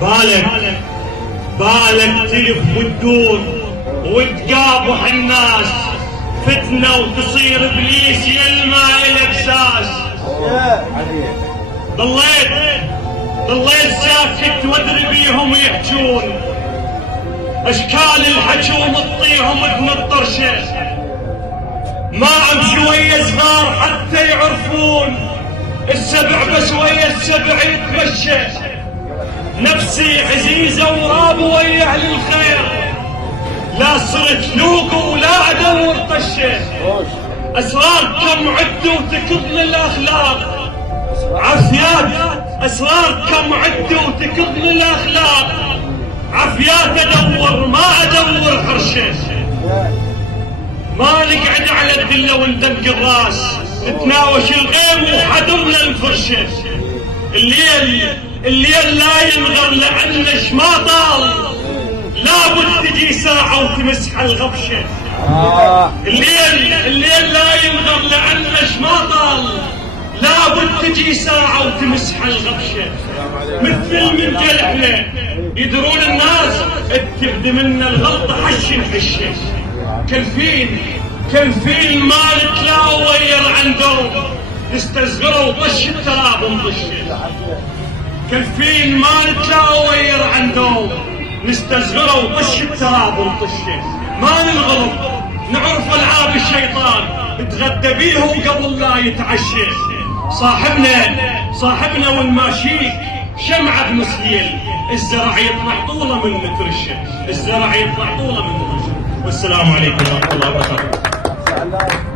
بالك تلف وتدور وتقابح الناس فتنة وتصير ابليس يلمع الك ساس. ضليت ساكت وادري بيهم يحجون، اشكال الحجوم تطيهم ابن الطرشه، معهم شويه صغار حتى يعرفون السبع، بس ويا السبع يتمشى، نفسي عزيزه وراب ويا اهل الخير، لا صرت لوق ولا ادور طشه، اسراركم عدوا وتكضن الاخلاق عافيات، اسراركم عدوا وتكضن الاخلاق عافيات، ادور ما ادور حرشه، ما نقعد على الدله وندق الراس، نتناوش الغيم وحضرنا الفرشه، الليل لا ينغر لعنش ما طال، لابد تجي ساعه وتمسح الغبشه، الليل لا ينغر لعنش ما طال، لابد تجي ساعه وتمسح الغبشه، مثل من جلحنا يدرون الناس اتبدي منا الغلطه حشن حشه، كلفين ما نتلاوير عندهم نستزغروا طش التراب نطشه، كلفين ما نتلاوير عندهم نستزغروا طش التراب نطشه، ما ننغلط نعرف العاب الشيطان نتغدى بيهم قبل لا يتعشى، صاحبنا والماشيك شمعة بنص ليل، الزرع يطلع طوله من نترشه، الزرع يطلع طوله من نترشه. والسلام عليكم ورحمه الله وبركاته.